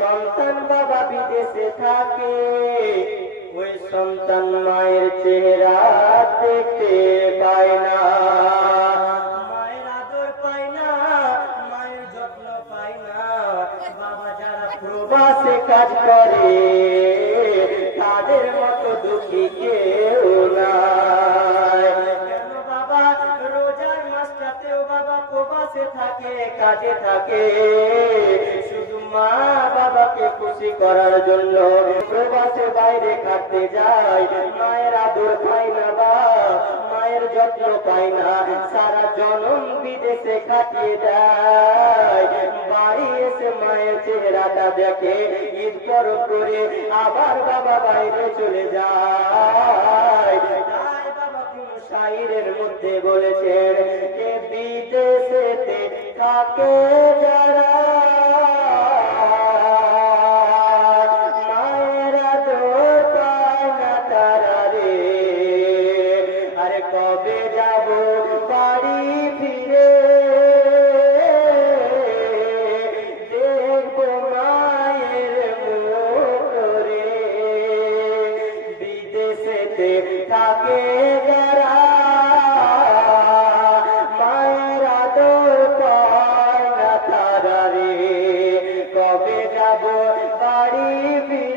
সন্তান বাবা বিদেশে থাকে, ওই সন্তান মায়ের চেহারা দেখতে পায় না, মায়ের আদর পায় না, মায়ের যত্ন পায় না। বাবা যারা প্রবাসে কাজ করে তাদের মতো দুঃখী কেউ নাই। কেন বাবা রোজার মাসটাতেও বাবা প্রবাসে থাকে, কাজে থাকে, শুধু মা বাবাকে খুশি করার জন্য প্রবাসে বাইরে খাটতে যায়। মায়ের আদর পায় না বা মায়ের যত্ন পায় না, সারা জনম বিদেশে কাটিয়ে দেয়। বাড়ি এসে মায়ের চেহারাটা দেখে, ঈদ পরব করে আবার বাবা বাইরে চলে যায়। তাই বাবা কোন শাইরের মধ্যে বলেছেন যে বিদেশেতে থাকে যারা মায়ের আদর পায় না তারা রে, আরে কবে যাব বাড়ি ফিরে, দেখবো মায়ের মুখ রে। বিদেশেতে থাকে যারা মায়ের আদর পায় না তারা রে, কবে যাব বাড়ি ফিরে।